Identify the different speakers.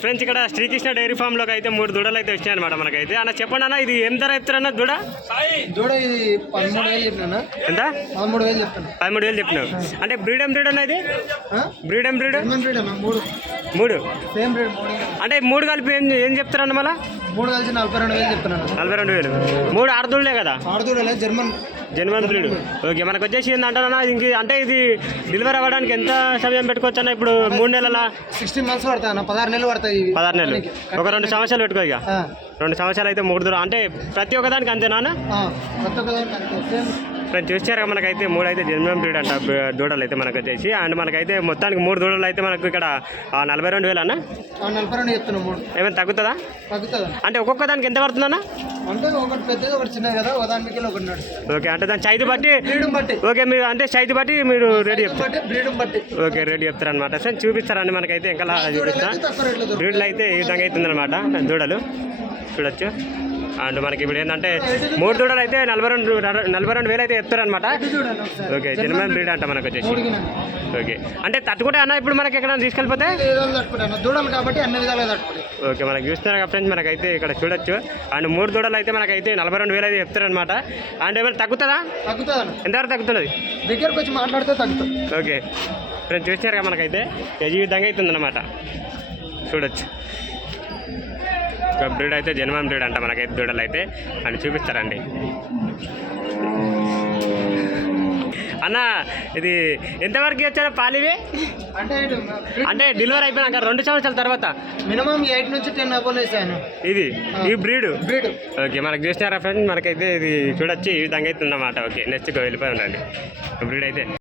Speaker 1: Friends ఇక్కడ Srikrishna dairy ఫామ్లోకి అయితే మూడు దూడలు అయితే వచ్చినాయి అనమాట మనకైతే. అన్న చెప్పండి అన్న ఇది ఏం ధర చెప్తారన్న దూడ?
Speaker 2: దూడ ఇది పదమూడు వేలు చెప్పినా
Speaker 1: ఎంత?
Speaker 2: పదమూడు వేలు చెప్తాను
Speaker 1: పదమూడు వేలు చెప్పినావు. అంటే బ్రీడ్ ఏం బ్రీడ్ అన్న ఇది? బ్రీడ్ ఏం బ్రీడ్
Speaker 2: మూడు.
Speaker 1: మూడు.
Speaker 2: సేమ్ బ్రీడ్ మూడు.
Speaker 1: అంటే మూడు కలిపి ఏం ఏం చెప్తారన్న మళ్ళా?
Speaker 2: మూడు కలిసి నలభై రెండు వేలు చెప్తున్నాను.
Speaker 1: నలభై రెండు వేలు. మూడు ఆడదూడలే కదా?
Speaker 2: ఆడదూడలే జర్మన్.
Speaker 1: జన్మన్ బ్రీడ్ ఓకే మనకు వచ్చేసి ఏంటంటారన్నా ఇంక అంటే ఇది డెలివరీ అవ్వడానికి ఎంత సమయం పెట్టుకోవచ్చు అన్న? ఇప్పుడు మూడు నెలల?
Speaker 2: సిక్స్టీన్ మంత్స్ పడతాయి అన్న. పదహారు నెలలు పడతాయి.
Speaker 1: పదహారు నెలలు. ఒక రెండు సంవత్సరాలు పెట్టుకో ఇక. రెండు సంవత్సరాలు అయితే మూడు దూరం అంటే ప్రతి ఒక్కదానికి అంతేనా
Speaker 2: కొత్త సేమ్
Speaker 1: ఫ్రెండ్స్ చూసారా మనకైతే మూడు అయితే జన్మం బ్రీడ్ అంట దూడలు అయితే మనకు వచ్చేసి అండ్ మనకైతే మొత్తానికి మూడు దూడలు అయితే మనకు ఇక్కడ నలభై రెండు వేలు అన్న?
Speaker 2: నలభై రెండు చెప్తున్నాం మూడు.
Speaker 1: ఏమైనా తగ్గుతుందా?
Speaker 2: తగ్గుతుంది.
Speaker 1: అంటే ఒక్కొక్క దానికి ఎంత పడుతుందన్న
Speaker 2: అంటే ఒకటి పెద్దది ఒకటి చిన్నది కదా ఒక దాని మీద ఒకటి
Speaker 1: ఓకే అంటే దాని సైజు బట్టి
Speaker 2: బట్టి.
Speaker 1: ఓకే మీరు అంటే సైజు బట్టి మీరు రెడీ చెప్తారు.
Speaker 2: బట్టి బ్రీడ్ బట్టి.
Speaker 1: ఓకే రెడీ చెప్తారు అనమాట ఫ్రెండ్స్ చూపిస్తారండి మనకైతే ఇంకా చూపిస్తా. బ్రీడ్లు అయితే ఈ విధంగా అవుతుందన్నమాట దూడలు. చూడొచ్చు. అండ్ మనకి ఇప్పుడు ఏంటంటే మూడు దూడలు అయితే నలభై రెండు నలభై రెండు వేలు అయితే చెప్తారనమాట ఓకే జన్మన్ బ్రీడ్. అంట మనకు వచ్చేసి. ఓకే. అంటే తట్టుకుంటే అన్న ఇప్పుడు మనకి ఎక్కడ తీసుకెళ్ళిపోతే?
Speaker 2: ఏదో తట్టుకుంటాను. దూడలు కాబట్టి అన్ని విధాలుగా తట్టుకుంటాయి
Speaker 1: ఓకే మనకి చూస్తున్నారు ఫ్రెండ్స్? మనకైతే ఇక్కడ చూడొచ్చు. అండ్ మూడు దూడలు అయితే మనకైతే నలభై రెండు వేలు అయితే చెప్తారనమాట అండ్ ఏమైనా తగ్గుతుందా?
Speaker 2: తగ్గుతుంది
Speaker 1: ఎంతవరకు తగ్గుతున్నది?
Speaker 2: దగ్గరకు వచ్చి మాట్లాడితే తగ్గుతుంది.
Speaker 1: ఓకే. ఫ్రెండ్స్ చూసారు కదా మనకైతే? ఈ విధంగా అవుతుందన్నమాట. చూడొచ్చు. బ్రీడ్ అయితే జన్మన్ బ్రీడ్ అంట మనకైతే దూడలు అయితే అని చూపిస్తారండి. అన్న ఇది ఎంతవరకు వచ్చారో పాలివి?
Speaker 2: అంటే
Speaker 1: అంటే డెలివరీ అయిపోయినాక రెండు సంవత్సరాల తర్వాత?
Speaker 2: మినిమం ఎయిట్ నుంచి టెన్ అబోన్ వేసాను
Speaker 1: ఇది ఈ బ్రీడ్?
Speaker 2: బ్రీడ్.
Speaker 1: ఓకే మనకు చూసినారా ఫ్రెండ్స్ మనకైతే ఇది చూడొచ్చు ఈ విధంగా అయితే ఉందన్నమాట. ఓకే నెక్స్ట్ వెళ్ళిపోయి ఉండండి బ్రీడ్ అయితే.